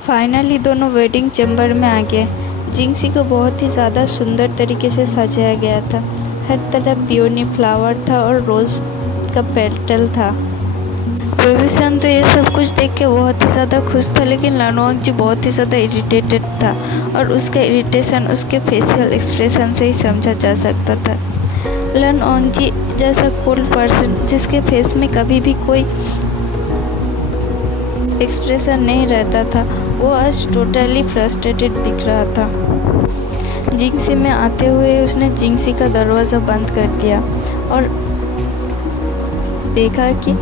Finally दोनों wedding chamber में आ गए। जिंगसी को बहुत ही ज़्यादा सुंदर तरीके से सजाया गया था। हर तरफ पियोनी फ्लावर था और रोज़ का पेटल था। वेबुसन तो ये सब कुछ देख के बहुत ही ज़्यादा खुश था, लेकिन लानोंग जी बहुत ही ज़्यादा इरिटेटेड था और उसका इरिटेशन उसके फेशियल एक्सप्रेशन से ही समझा जा सकता था। लानोंग जी जैसा कूल पर्सन जिसके फेस में कभी भी कोई एक्सप्रेशन नहीं रहता था, वो आज टोटली फ्रस्ट्रेटेड दिख रहा था। जिंगसी में आते हुए उसने जिंगसी का दरवाज़ा बंद कर दिया और देखा कि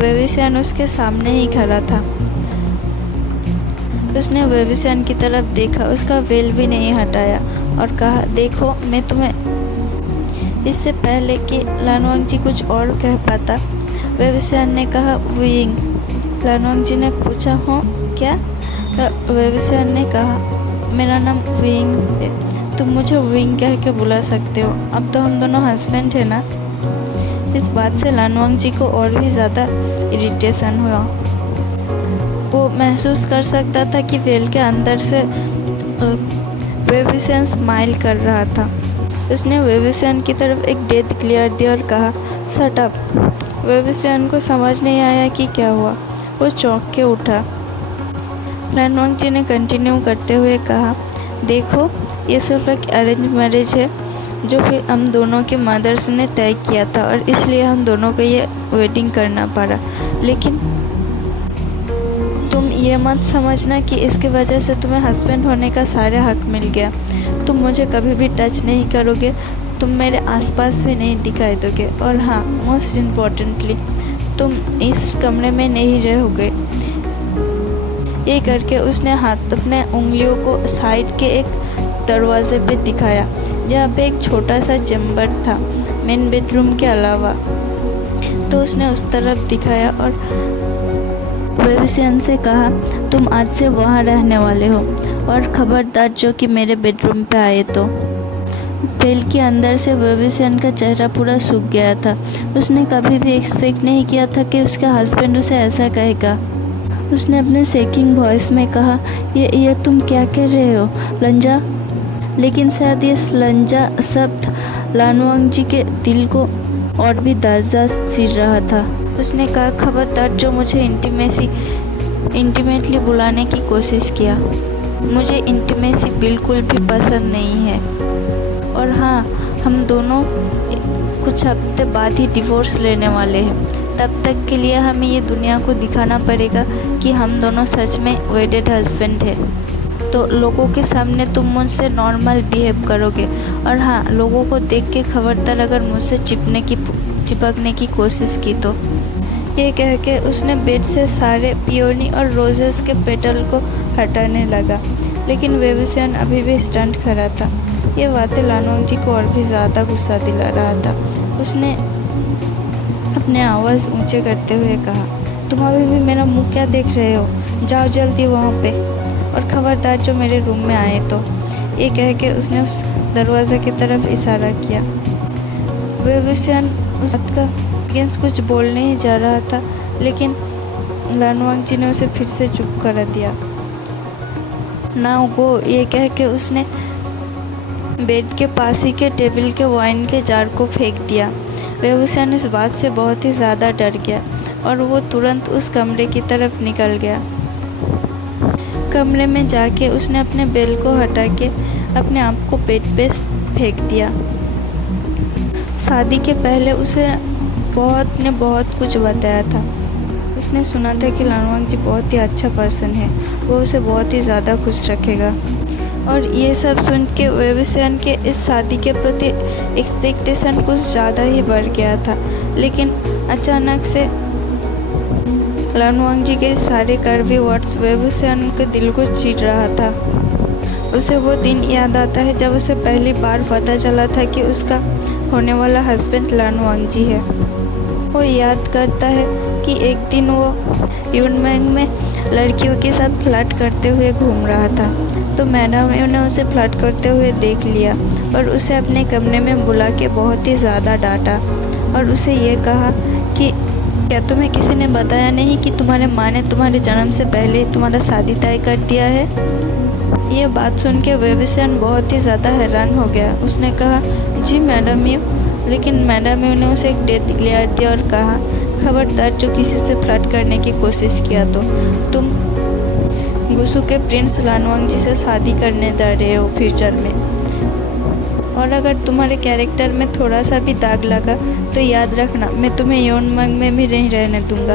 वेबुसन उसके सामने ही खड़ा था। उसने वेबुसन की तरफ देखा, उसका वेल भी नहीं हटाया और कहा, देखो मैं तुम्हें। इससे पहले कि लानोंग जी कुछ और कह पाता, वेबुसन ने कहा, वुयिंग। लानोंग जी ने पूछा, हो क्या? वेबुसन ने कहा, मेरा नाम वुयिंग है, तुम मुझे वुयिंग कह के बुला सकते हो। अब तो हम दोनों हस्बैंड हैं ना। इस बात से लानोंग जी को और भी ज़्यादा इरिटेशन हुआ। वो महसूस कर सकता था कि वेल के अंदर से वेबुसन स्माइल कर रहा था। उसने वेबुसन की तरफ एक डेथ ग्लेयर दिया और कहा, शट अप। वेबुसन को समझ नहीं आया कि क्या हुआ। वो चौंक के उठा। लानोंग जी ने कंटिन्यू करते हुए कहा, देखो ये सिर्फ एक अरेंज मैरिज है जो फिर हम दोनों के मदर्स ने तय किया था और इसलिए हम दोनों को ये वेडिंग करना पड़ा। लेकिन तुम ये मत समझना कि इसकी वजह से तुम्हें हस्बैंड होने का सारा हक मिल गया। तुम मुझे कभी भी टच नहीं करोगे, तुम मेरे आसपास भी नहीं दिखाई दोगे, और हाँ, मोस्ट इम्पॉर्टेंटली तुम इस कमरे में नहीं रहोगे। ये करके उसने हाथ अपने उंगलियों को साइड के एक दरवाजे पे दिखाया जहाँ पे एक छोटा सा चैम्बर था मेन बेडरूम के अलावा। तो उसने उस तरफ दिखाया और वेबुसन से कहा, तुम आज से वहाँ रहने वाले हो और खबरदार जो कि मेरे बेडरूम पे आए तो। वेल के अंदर से वेबुसन का चेहरा पूरा सूख गया था। उसने कभी भी एक्सपेक्ट नहीं किया था कि उसका हस्बैंड उसे ऐसा कहेगा। उसने अपने शेकिंग वॉइस में कहा, ये तुम क्या कह रहे हो लंजा? लेकिन शायद ये लंजा शब्द लानोंग जी के दिल को और भी दर्जा चीर रहा था। उसने कहा, खबरदार जो मुझे इंटीमेटली बुलाने की कोशिश किया। मुझे इंटीमेसी बिल्कुल भी पसंद नहीं है। और हाँ, हम दोनों कुछ हफ्ते बाद ही डिवोर्स लेने वाले हैं। तब तक के लिए हमें ये दुनिया को दिखाना पड़ेगा कि हम दोनों सच में वेडेड हस्बैंड हैं। तो लोगों के सामने तुम मुझसे नॉर्मल बिहेव करोगे, और हाँ, लोगों को देख के खबरदार अगर मुझसे चिपकने की कोशिश की तो। ये कह के उसने बेड से सारे पियोनी और रोजेस के पेटल को हटाने लगा, लेकिन वेबुसन अभी भी स्टंट खड़ा था। ये बातें लानोंग जी को और भी ज़्यादा गुस्सा दिला रहा था। उसने अपने आवाज़ ऊंचे करते हुए कहा, तुम अभी भी मेरा मुंह क्या देख रहे हो? जाओ जल्दी वहाँ पे, और खबरदार जो मेरे रूम में आए तो। ये कह के उसने उस दरवाज़े की तरफ इशारा किया। वेबुसन उस बात का अगेंस्ट कुछ बोलने ही जा रहा था, लेकिन लानोंग जी ने उसे फिर से चुप कर दिया। नाउ गो, ये कह के उसने बेड के पास ही के टेबल के वाइन के जार को फेंक दिया। वेबुसन इस बात से बहुत ही ज़्यादा डर गया और वो तुरंत उस कमरे की तरफ निकल गया। कमरे में जाके उसने अपने बेल को हटा के अपने आप को बेड पे फेंक दिया। शादी के पहले उसे बहुत कुछ बताया था। उसने सुना था कि लानोंग जी बहुत ही अच्छा पर्सन है, वो उसे बहुत ही ज़्यादा खुश रखेगा। और ये सब सुन के वेबुसन के इस शादी के प्रति एक्सपेक्टेशन कुछ ज़्यादा ही बढ़ गया था। लेकिन अचानक से लानोंग जी के सारे कड़वे वर्ड्स वेबुसन के दिल को चीर रहा था। उसे वो दिन याद आता है जब उसे पहली बार पता चला था कि उसका होने वाला हस्बैंड लानोंग जी है। वो याद करता है कि एक दिन वो यूनमेंग में लड़कियों के साथ फ्लर्ट करते हुए घूम रहा था, तो मैडम ने उसे फ्लर्ट करते हुए देख लिया और उसे अपने कमरे में बुला के बहुत ही ज़्यादा डांटा और उसे ये कहा कि क्या तुम्हें किसी ने बताया नहीं कि तुम्हारे माँ ने तुम्हारे जन्म से पहले ही तुम्हारा शादी तय कर दिया है? ये बात सुन के वेबुसियन बहुत ही ज़्यादा हैरान हो गया। उसने कहा, जी मैडम यू। लेकिन मैडम यू ने उसे एक डेट डिक्लेयर दिया और कहा, खबरदार जो किसी से फ्लर्ट करने की कोशिश किया तो तुम गुसू के प्रिंस लानवांगजी से शादी करने जा रहे हो फ्यूचर में। और अगर तुम्हारे कैरेक्टर में थोड़ा सा भी दाग लगा तो याद रखना, मैं तुम्हें योनमंग में भी नहीं रहने दूंगा।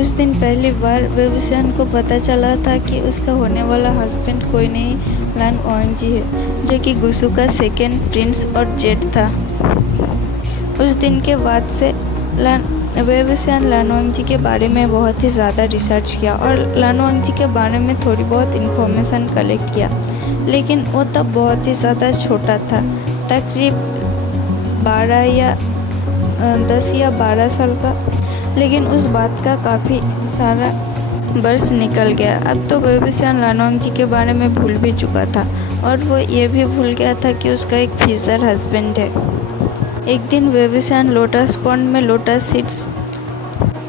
उस दिन पहली बार वेबुसियन को पता चला था कि उसका होने वाला हस्बैंड कोई नहीं लानवांगजी है, जो कि गुसू का सेकेंड प्रिंस और जेठ था। उस दिन के बाद से वेबुसियन लानवांगजी के बारे में बहुत ही ज़्यादा रिसर्च किया और लानवांगजी के बारे में थोड़ी बहुत इन्फॉर्मेशन कलेक्ट किया। लेकिन वो तब बहुत ही ज़्यादा छोटा था, तकरीब 10 या 12 साल का। लेकिन उस बात का काफ़ी सारा बरस निकल गया। अब तो वेबुसियन लानवांगजी के बारे में भूल भी चुका था और वो ये भी भूल गया था कि उसका एक फ्यूचर हस्बैंड है। एक दिन वेबुसियन लोटस पॉन्ड में लोटस सीड्स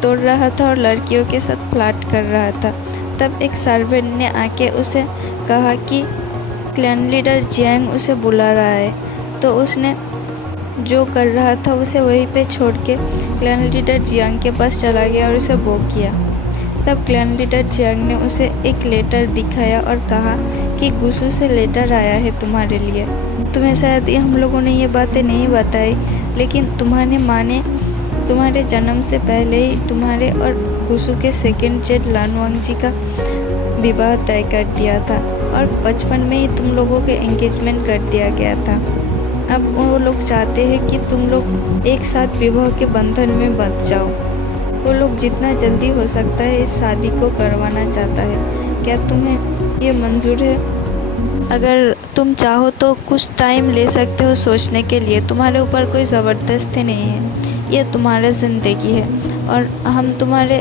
तोड़ रहा था और लड़कियों के साथ फ्लर्ट कर रहा था। तब एक सर्वेंट ने आके उसे कहा कि क्लैन लीडर जियांग उसे बुला रहा है। तो उसने जो कर रहा था उसे वहीं पे छोड़ के क्लैन लीडर जियांग के पास चला गया और उसे वो किया। तब क्लैन लीडर जियांग ने उसे एक लेटर दिखाया और कहा कि गुसू से लेटर आया है तुम्हारे लिए। तुम्हें शायद हम लोगों ने ये बातें नहीं बताई, लेकिन तुम्हारी माँ ने तुम्हारे जन्म से पहले ही तुम्हारे और गुसू के सेकेंड जेठ लानवांगजी का विवाह तय कर दिया था और बचपन में ही तुम लोगों के एंगेजमेंट कर दिया गया था। अब वो लोग चाहते हैं कि तुम लोग एक साथ विवाह के बंधन में बंध जाओ। वो लोग जितना जल्दी हो सकता है इस शादी को करवाना चाहता है। क्या तुम्हें ये मंजूर है? अगर तुम चाहो तो कुछ टाइम ले सकते हो सोचने के लिए। तुम्हारे ऊपर कोई ज़बरदस्ती नहीं है, ये तुम्हारी ज़िंदगी है और हम तुम्हारे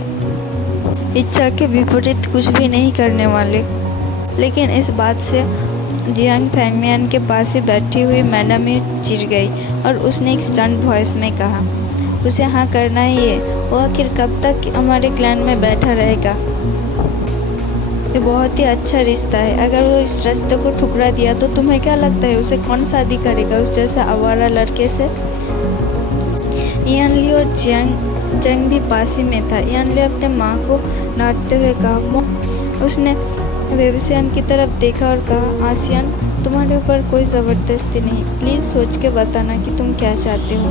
इच्छा के विपरीत कुछ भी नहीं करने वाले। लेकिन इस बात से जियांग फैंगमियान के पास ही बैठी हुई मैडम ही चिढ़ गई और उसने एक स्टंट वॉइस में कहा, उसे हाँ करना ही है। वो आखिर कब तक हमारे क्लैन में बैठा रहेगा? ये बहुत ही अच्छा रिश्ता है। अगर वो इस रिश्ते को ठुकरा दिया तो तुम्हें क्या लगता है उसे कौन शादी करेगा उस जैसे आवारा लड़के से? यानली और जियांग भी पास ही में था। यानली अपने माँ को डांटते हुए कहा। उसने वेबुसियन की तरफ देखा और कहा, आसियान तुम्हारे ऊपर कोई ज़बरदस्ती नहीं, प्लीज़ सोच के बताना कि तुम क्या चाहते हो।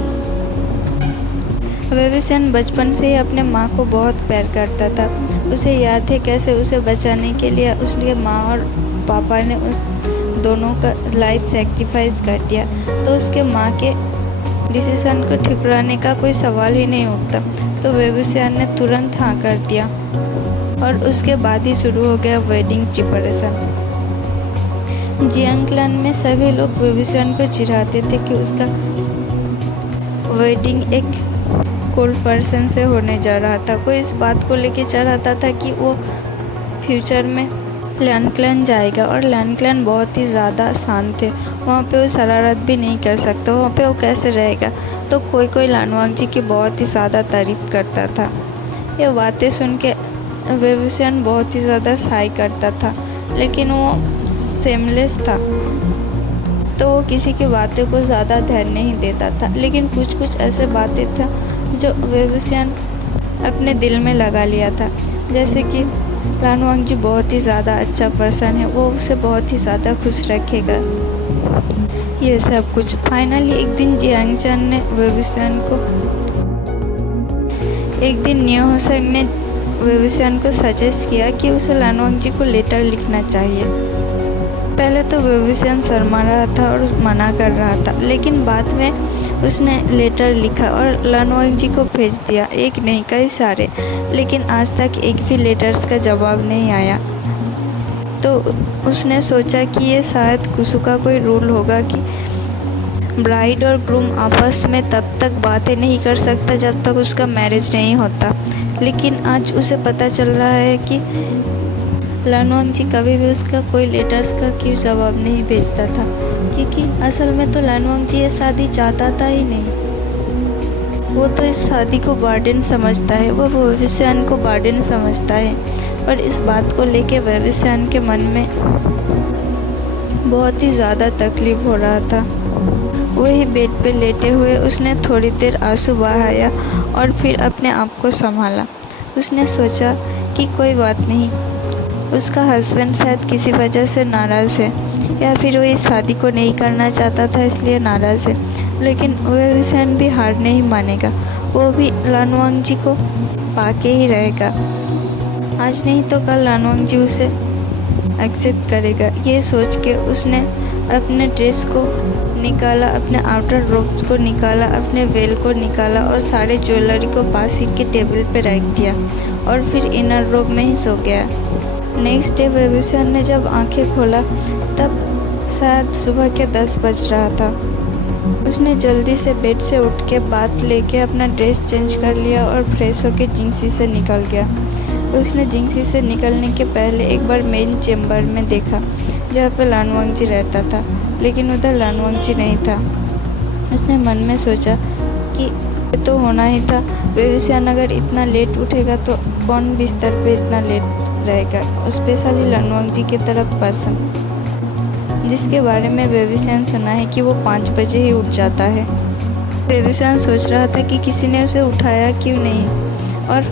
वेबुसियन बचपन से ही अपने माँ को बहुत प्यार करता था। उसे याद है कैसे उसे बचाने के लिए उसके माँ और पापा ने उस दोनों का लाइफ सेक्रीफाइस कर दिया। तो उसके माँ के डिसीजन को ठुकराने का कोई सवाल ही नहीं उठता। तो वेबुसियन ने तुरंत हाँ कर दिया और उसके बाद ही शुरू हो गया वेडिंग प्रिपरेशन। जियांग क्लैन में सभी लोग वेबुसियन को चिढ़ाते थे कि उसका वेडिंग एक कोल्ड पर्सन से होने जा रहा था। कोई इस बात को लेके चाहता था कि वो फ्यूचर में लैन क्लैन जाएगा और लैन क्लैन बहुत ही ज़्यादा शांत थे। वहाँ पे वो शरारत भी नहीं कर सकता, वहाँ पे वो कैसे रहेगा। तो कोई लानवांगजी की बहुत ही ज़्यादा तारीफ करता था। ये बातें सुन के वेबुसियन बहुत ही ज़्यादा शाय करता था, लेकिन वो सेमलेस था तो वो किसी की बातें को ज़्यादा ध्यान नहीं देता था। लेकिन कुछ ऐसे बातें था जो वेबुसियन अपने दिल में लगा लिया था, जैसे कि लानवांगजी बहुत ही ज़्यादा अच्छा पर्सन है, वो उसे बहुत ही ज़्यादा खुश रखेगा। ये सब कुछ फाइनली एक दिन जियांग चैन ने वेबुसियन को न्योहोसेंग ने वेबुसियन को सजेस्ट किया कि उसे लानवांगजी को लेटर लिखना चाहिए। पहले तो वेबुसियन शर्मा रहा था और मना कर रहा था, लेकिन बाद में उसने लेटर लिखा और लानवांगजी को भेज दिया। एक नहीं कई सारे, लेकिन आज तक एक भी लेटर्स का जवाब नहीं आया। तो उसने सोचा कि ये शायद गुसू का कोई रूल होगा कि ब्राइड और ग्रूम आपस में तब तक बातें नहीं कर सकता जब तक उसका मैरिज नहीं होता। लेकिन आज उसे पता चल रहा है कि लानवांगजी कभी भी उसका कोई लेटर्स का क्यों जवाब नहीं भेजता था, क्योंकि असल में तो लानवांगजी ये शादी चाहता था ही नहीं। वो तो इस शादी को बर्डन समझता है, वो वेविसियान को बर्डन समझता है। और इस बात को लेके वेविसियान के मन में बहुत ही ज़्यादा तकलीफ़ हो रहा था। वही बेड पे लेटे हुए उसने थोड़ी देर आंसू बहाया और फिर अपने आप को संभाला। उसने सोचा कि कोई बात नहीं, उसका हस्बैंड शायद किसी वजह से नाराज़ है, या फिर वो इस शादी को नहीं करना चाहता था इसलिए नाराज़ है। लेकिन वेविसियान भी हार नहीं मानेगा, वो भी लानवांग जी को पाके ही रहेगा। आज नहीं तो कल लानवांग जी उसे एक्सेप्ट करेगा। ये सोच के उसने अपने ड्रेस को निकाला, अपने आउटर रोब्स को निकाला, अपने वेल को निकाला और सारे ज्वेलरी को पास सीट के टेबल पे रख दिया और फिर इनर रोब में ही सो गया। नेक्स्ट डे वेविसियान ने जब आंखें खोला तब शायद सुबह के 10 बज रहा था। उसने जल्दी से बेड से उठ के बाथ लेके अपना ड्रेस चेंज कर लिया और फ्रेश होके जिंगसी से निकल गया। उसने जिंगसी से निकलने के पहले एक बार मेन चेम्बर में देखा जहाँ पे लानवांग जी रहता था, लेकिन उधर लानवांग जी नहीं था। उसने मन में सोचा कि ये तो होना ही था, वेविसियान अगर इतना लेट उठेगा तो कौन बिस्तर पे इतना लेट रहेगा, स्पेशली लानवांग जी की तरफ पर्सन जिसके बारे में वेविसियान सुना है कि वो 5 बजे ही उठ जाता है। वेविसियान सोच रहा था कि किसी ने उसे उठाया क्यों नहीं और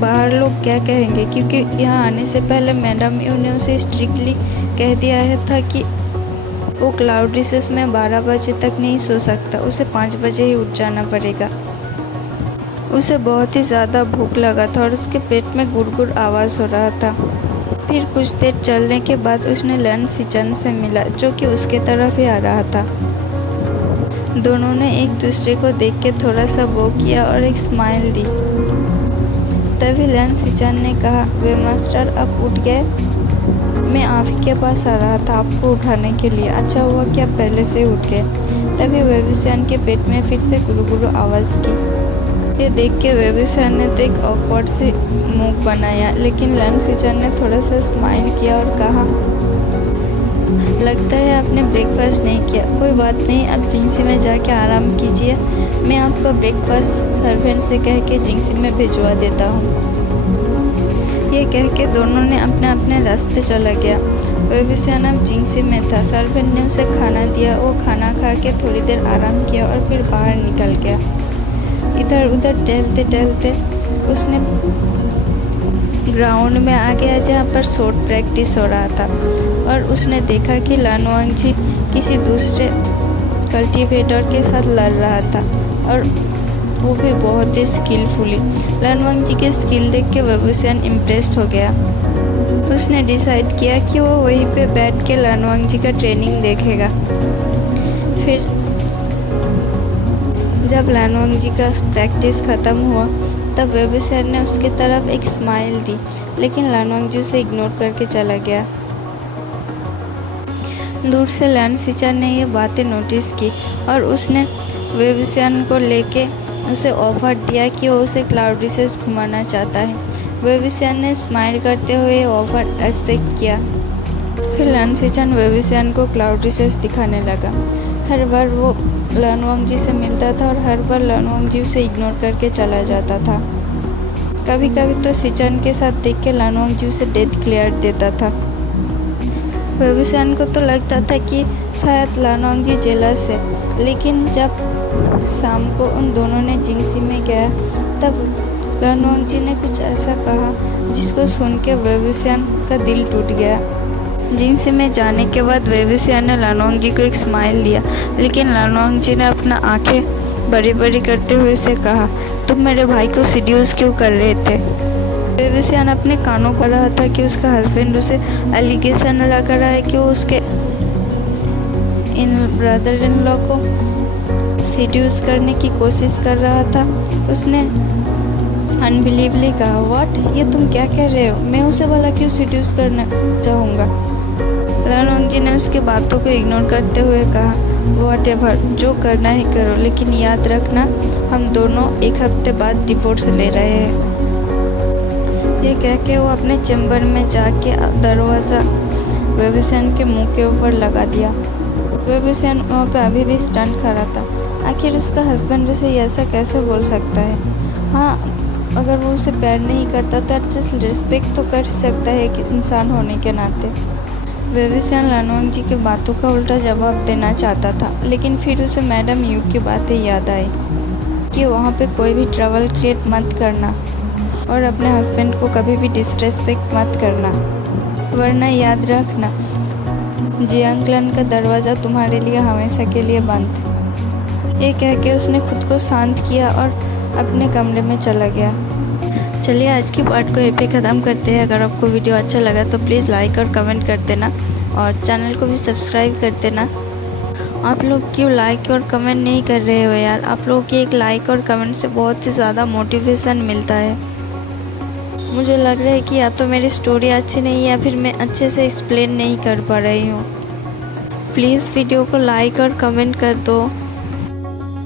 बाहर लोग क्या कहेंगे, क्योंकि यहाँ आने से पहले मैडम यू ने उसे स्ट्रिक्टली कह दिया था कि वो क्लाउड रिसेस में 12 बजे तक नहीं सो सकता, उसे 5 बजे ही उठ जाना पड़ेगा। उसे बहुत ही ज़्यादा भूख लगा था और उसके पेट में गुड़गुड़ आवाज़ हो रहा था। फिर कुछ देर चलने के बाद उसने लन सिचन से मिला जो कि उसके तरफ ही आ रहा था। दोनों ने एक दूसरे को देख के थोड़ा सा वो किया और एक स्माइल दी। तभी लन सिचन ने कहा, वे मास्टर अब उठ गए? मैं आप ही के पास आ रहा था आपको उठाने के लिए, अच्छा हुआ कि आप पहले से उठ गए। तभी वेविसियान के पेट में फिर से गुरु आवाज़ की। ये देख के वेविसियान ने तो एक ऑकवर्ड से मुंह बनाया, लेकिन लन सिचन ने थोड़ा सा स्माइल किया और कहा, लगता है आपने ब्रेकफास्ट नहीं किया, कोई बात नहीं, अब जिंगसी में जाके आराम कीजिए, मैं आपका ब्रेकफास्ट सर्वेंट से कह के जिंगसी में भिजवा देता हूँ। ये कह के दोनों ने अपने अपने रास्ते चला गया। वेविसियान अब जिंगसी में था। सर्वेंट ने उसे खाना दिया, वो खाना खा के थोड़ी देर आराम किया और फिर बाहर निकल गया। इधर उधर टहलते टहलते उसने ग्राउंड में आ गया जहाँ पर शॉट प्रैक्टिस हो रहा था और उसने देखा कि लानवांग जी किसी दूसरे कल्टीवेटर के साथ लड़ रहा था और वो भी बहुत ही स्किलफुली। लानवांग जी के स्किल देख के वेविसियान इम्प्रेस्ड हो गया। उसने डिसाइड किया कि वो वहीं पे बैठ के लानवांग जी का ट्रेनिंग देखेगा। फिर जब लानवांग जी का प्रैक्टिस ख़त्म हुआ तब वेविसियान ने उसकी तरफ एक स्माइल दी, लेकिन लानवांग जी उसे इग्नोर करके चला गया। दूर से लन सिचन ने ये बातें नोटिस की और उसने वेविसियान को लेके उसे ऑफर दिया कि वो उसे क्लाउड रिसेस घुमाना चाहता है। वेविसियान ने स्माइल करते हुए ये ऑफर एक्सेप्ट किया। फिर लन सिचन वेविसियान को क्लाउड रिसेस दिखाने लगा। हर बार वो लानवांग जी से मिलता था और हर बार लानवांग जी उसे इग्नोर करके चला जाता था। कभी कभी तो सिचन के साथ देख के लानवांग जी उसे डेथ क्लियर देता था। वेविसियान को तो लगता था कि शायद लानवांग जी जेलस है, लेकिन जब शाम को उन दोनों ने जिंगसी में गया तब लानवांग जी ने कुछ ऐसा कहा जिसको सुन के वेविसियान का दिल टूट गया। जिंगसी में जाने के बाद वेविसियान ने लानवांग जी को एक स्माइल दिया, लेकिन लानवांग जी ने अपना आंखें बड़ी बड़ी करते हुए उसे कहा, तुम मेरे भाई को सीड्यूस क्यों कर रहे थे? वेविसियान अपने कानों कर रहा था कि उसका हस्बैंड उसे एलिगेशन लगा रहा है कि वो उसके इन ब्रदर इन लॉ को सीड्यूस करने की कोशिश कर रहा था। उसने अनबिलीवली कहा, व्हाट, ये तुम क्या कह रहे हो? मैं उसे भला क्यों सीड्यूस करना चाहूँगा? लानवांग जी ने उसकी बातों को इग्नोर करते हुए कहा, व्हाटएवर, जो करना है करो, लेकिन याद रखना हम दोनों 1 हफ्ते बाद डिवोर्स ले रहे हैं। ये कह के वो अपने चैम्बर में जाके दरवाज़ा वेविसियान के मुंह के ऊपर लगा दिया। वेविसियान वहाँ पे अभी भी स्टन खड़ा था। आखिर उसका हस्बैंड उसे ऐसा कैसे बोल सकता है। हाँ, अगर वो उसे प्यार नहीं करता तो एटलीस्ट रिस्पेक्ट तो कर सकता है कि इंसान होने के नाते। वेविसियान लानोंग जी की बातों का उल्टा जवाब देना चाहता था, लेकिन फिर उसे मैडम यू की बातें याद आई कि वहाँ पे कोई भी ट्रबल क्रिएट मत करना और अपने हस्बैंड को कभी भी डिसरेस्पेक्ट मत करना, वरना याद रखना जियांगलन का दरवाज़ा तुम्हारे लिए हमेशा के लिए बंद। ये कह के उसने खुद को शांत किया और अपने कमरे में चला गया। चलिए आज की पार्ट को यहीं पे ख़त्म करते हैं। अगर आपको वीडियो अच्छा लगा तो प्लीज़ लाइक और कमेंट कर देना और चैनल को भी सब्सक्राइब कर देना। आप लोग क्यों लाइक और कमेंट नहीं कर रहे हो यार? आप लोगों की एक लाइक और कमेंट से बहुत ही ज़्यादा मोटिवेशन मिलता है। मुझे लग रहा है कि या तो मेरी स्टोरी अच्छी नहीं है या फिर मैं अच्छे से एक्सप्लेन नहीं कर पा रही हूँ। प्लीज़ वीडियो को लाइक और कमेंट कर दो।